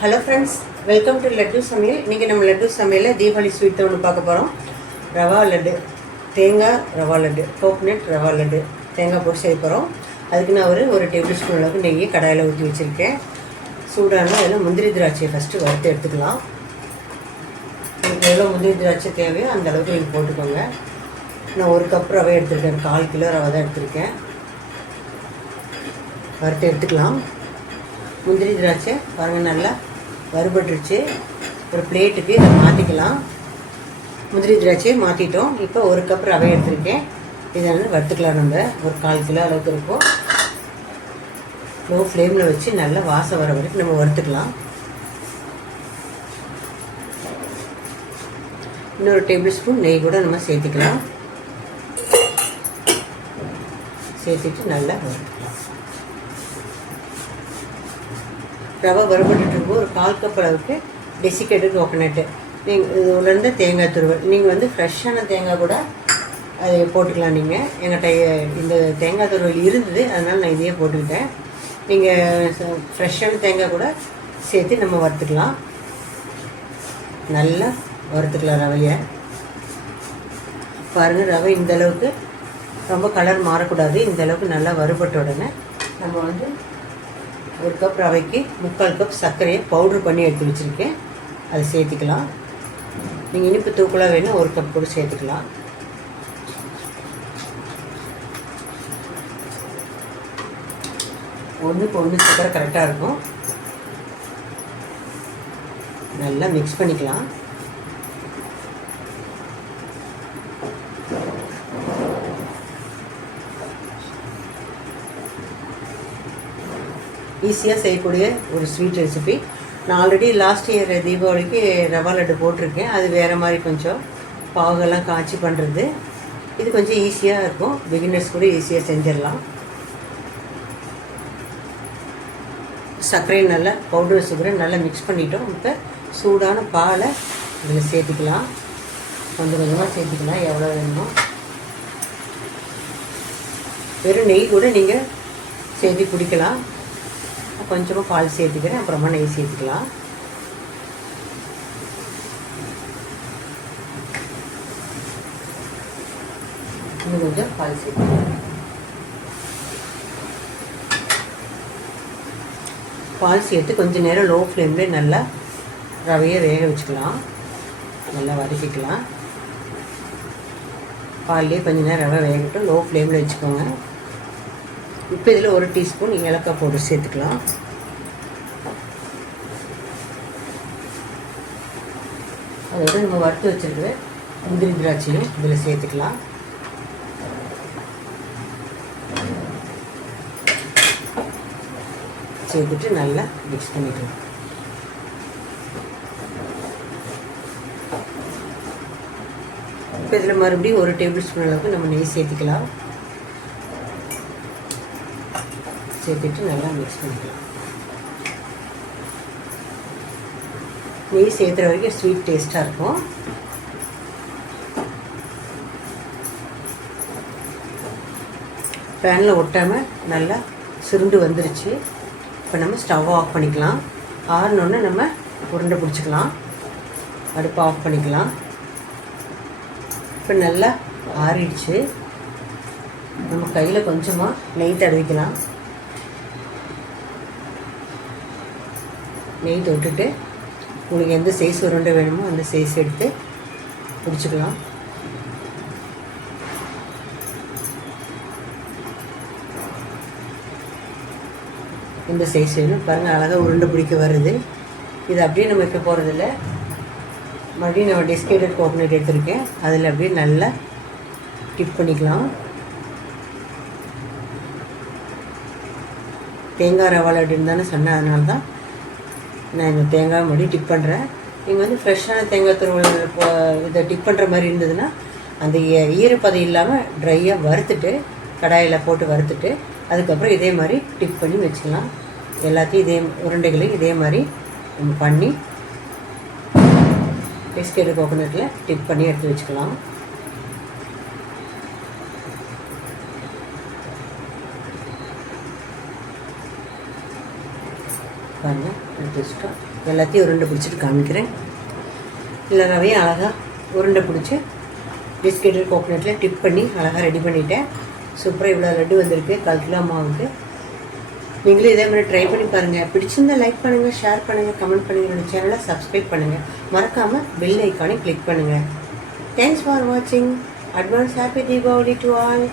Hello friends, welcome to laddu சமையல். இன்றைக்கி நம்ம லட்டு சமையலில் தீபாவளி ஸ்வீட் ஒன்று பார்க்க போகிறோம். ரவா லட்டு, தேங்காய் ரவா லட்டு, கோகனட் ரவா லட்டு, தேங்காய் போட்டு செய்ய போகிறோம். அதுக்கு நான் ஒரு டேபிள் ஸ்பூன் அளவுக்கு நெய்யை கடாயில் ஊற்றி வச்சுருக்கேன். சூடான அதில் முந்திரி திராட்சையை ஃபஸ்ட்டு வறுத்து எடுத்துக்கலாம். உங்களுக்கு எவ்வளோ முந்திரி திராட்சை தேவையோ அந்த அளவுக்கு நீங்கள் போட்டுக்கோங்க. நான் 1 கப் ரவை எடுத்துருக்கேன், 1/4 கிலோ ரவை தான் எடுத்துருக்கேன். வறுத்து எடுத்துக்கலாம். முந்திரி திராட்சை பாருங்கள் நல்லா வறுபட்டுருச்சு. ஒரு பிளேட்டுக்கு இதை மாற்றிக்கலாம். முந்திரி திராட்சையை மாற்றிட்டோம். இப்போ 1 கப் ரவை எடுத்துருக்கேன். இதை வந்து வறுத்துக்கலாம். நம்ம ஒரு 1/4 கிலோ அளவுக்கு இருக்கும். லோ ஃப்ளேமில் வச்சு நல்லா வாசம் வர வரைக்கும் நம்ம வறுத்துக்கலாம். இன்னொரு டேபிள் ஸ்பூன் நெய் கூட நம்ம சேர்த்துக்கலாம். சேர்த்துட்டு நல்லா வறுத்துக்கலாம். ரவை வறுபட்டுருக்கும். ஒரு 1/4 கப் அளவுக்கு டெசிகேட்டட் கோகனட்டு, நீங்கள் இதுலேருந்து தேங்காய் துருவல். நீங்கள் வந்து ஃப்ரெஷ்ஷான தேங்காய் கூட அதை போட்டுக்கலாம். நீங்கள் எங்கிட்ட இந்த தேங்காய் துருவல் இருந்தது, அதனால் நான் இதையே போட்டுக்கிட்டேன். நீங்கள் ஃப்ரெஷ்ஷான தேங்காய் கூட சேர்த்து நம்ம வறுத்துக்கலாம். நல்லா வறுத்துக்கலாம் ரவையை. பாருங்கள், ரவை இந்தளவுக்கு ரொம்ப கலர் மாறக்கூடாது. இந்தளவுக்கு நல்லா வறுபட்ட உடனே நம்ம வந்து 1 கப் ரவைக்கு 3/4 கப் சர்க்கரையை பவுட்ரு பண்ணி எடுத்து வச்சுருக்கேன். அதை சேர்த்துக்கலாம். நீங்கள் இனிப்பு தூக்கலாக வேணும் 1 கப் கூட சேர்த்துக்கலாம். ஒன்றுக்கு 1 சர்க்கரை கரெக்டாக இருக்கும். நல்லா மிக்ஸ் பண்ணிக்கலாம். ஈஸியாக செய்யக்கூடிய ஒரு ஸ்வீட் ரெசிபி. நான் ஆல்ரெடி லாஸ்ட் இயர் தீபாவளிக்கு ரவா லட்டு போட்டிருக்கேன். அது வேறு மாதிரி கொஞ்சம் பாகெல்லாம் காய்ச்சி பண்ணுறது. இது கொஞ்சம் ஈஸியாக இருக்கும். பிகினர்ஸ் கூட ஈஸியாக செஞ்சிடலாம். சர்க்கரையை நல்லா பவுடர் சுகரை நல்லா மிக்ஸ் பண்ணிட்டோம். இப்போ சூடான பாலை இதில் சேர்த்துக்கலாம். கொஞ்சம் கொஞ்சமாக சேர்த்துக்கலாம், எவ்வளோ வேணுமோ. வெறும் நெய் கூட நீங்கள் சேர்த்து குடிக்கலாம். கொஞ்சமாக பால் சேர்த்துக்கிறேன், அப்புறமா நெய் சேர்த்துக்கலாம். இன்னும் கொஞ்சம் பால் சேர்த்துக்கலாம். பால் சேர்த்து கொஞ்சம் நேரம் லோ ஃப்ளேமில் நல்லா ரவையை வேக வச்சுக்கலாம். நல்லா வதக்கிக்கலாம். பால்லேயே கொஞ்சம் நேரம் ரவை வேகட்டும். லோ ஃப்ளேமில் வச்சுக்கோங்க. இப்போ இதில் 1 டீஸ்பூன் ஏலக்காய் பவுடர் சேர்த்துக்கலாம். அதோட நம்ம வறுத்து வச்சுருக்கிற முந்திரி திராட்சையும் இதில் சேர்த்துக்கலாம். சேர்த்துட்டு நல்லா மிக்ஸ் பண்ணிக்கலாம். இப்போ இதில் மறுபடியும் 1 டேபிள் ஸ்பூன் அளவுக்கு நம்ம நெய் சேர்த்துக்கலாம். சேர்த்துட்டு நல்லா மிக்ஸ் பண்ணிக்கலாம். நெய் சேர்த்துற வரைக்கும் ஸ்வீட் டேஸ்ட்டாக இருக்கும். பேனில் ஒட்டாமல் நல்லா சுருண்டு வந்துருச்சு. இப்போ நம்ம ஸ்டவ் ஆஃப் பண்ணிக்கலாம். ஆறினோடனே நம்ம உருண்டை பிடிச்சிக்கலாம். அடுப்பை ஆஃப் பண்ணிக்கலாம். இப்போ நல்லா ஆறிடுச்சு. நம்ம கையில் கொஞ்சமாக நெய் தடவிக்கலாம். நெய் தொட்டுட்டு உங்களுக்கு எந்த சைஸ் உருண்டை வேணுமோ அந்த சைஸ் எடுத்து பிடிச்சிக்கலாம். எந்த சைஸ் வேணும் பாருங்கள், அழகாக உருண்டை பிடிக்க வருது. இது அப்படியே நம்ம வைக்க போகிறதில்ல. மறுபடியும் நம்ம டெசிகேட்டட் கோகனட் எடுத்துருக்கேன். அதில் அப்படியே நல்லா டிப் பண்ணிக்கலாம். தேங்காய் ரவா லட்டுன்னு தானே சொன்னேன், அதனால தான் நான் இந்த தேங்காய் மறுபடியும் டிப் பண்ணுறேன். நீங்கள் வந்து ஃப்ரெஷ்ஷான தேங்காய் துருவல் இதை டிப் பண்ணுற மாதிரி இருந்ததுன்னா அந்த ஈரப்பதம் இல்லாமல் ட்ரையாக வறுத்துட்டு கடாயில் போட்டு வறுத்துட்டு அதுக்கப்புறம் இதே மாதிரி டிப் பண்ணி வச்சுக்கலாம். எல்லாத்தையும் இதே உருண்டைகளையும் இதே மாதிரி நம்ம பண்ணி பிஸ்கெட் கோகனட்டில் டிப் பண்ணி எடுத்து வச்சுக்கலாம். பாருங்கள், எடுத்து வச்சுட்டோம். எல்லாத்தையும் உருண்டை பிடிச்சிட்டு காமிக்கிறேன். இல்லை ரவையும் அழகாக உருண்டை பிடிச்சி பிஸ்கெட்டு கோகோனட்டில் டிப் பண்ணி அழகாக ரெடி பண்ணிட்டேன். சூப்பராக இவ்வளோ லட்டு வந்திருக்கு 1/4 கிலோ மாவுக்கு. நீங்களும் இதே மாதிரி ட்ரை பண்ணி பாருங்கள். பிடிச்சிருந்தால் லைக் பண்ணுங்கள், ஷேர் பண்ணுங்கள், கமெண்ட் பண்ணுங்கள். என்னோடய சேனலை சப்ஸ்கிரைப் பண்ணுங்கள். மறக்காமல் பெல் ஐக்கானை கிளிக் பண்ணுங்கள். தேங்க்ஸ் ஃபார் வாட்சிங். Advance happy Deepavali to all.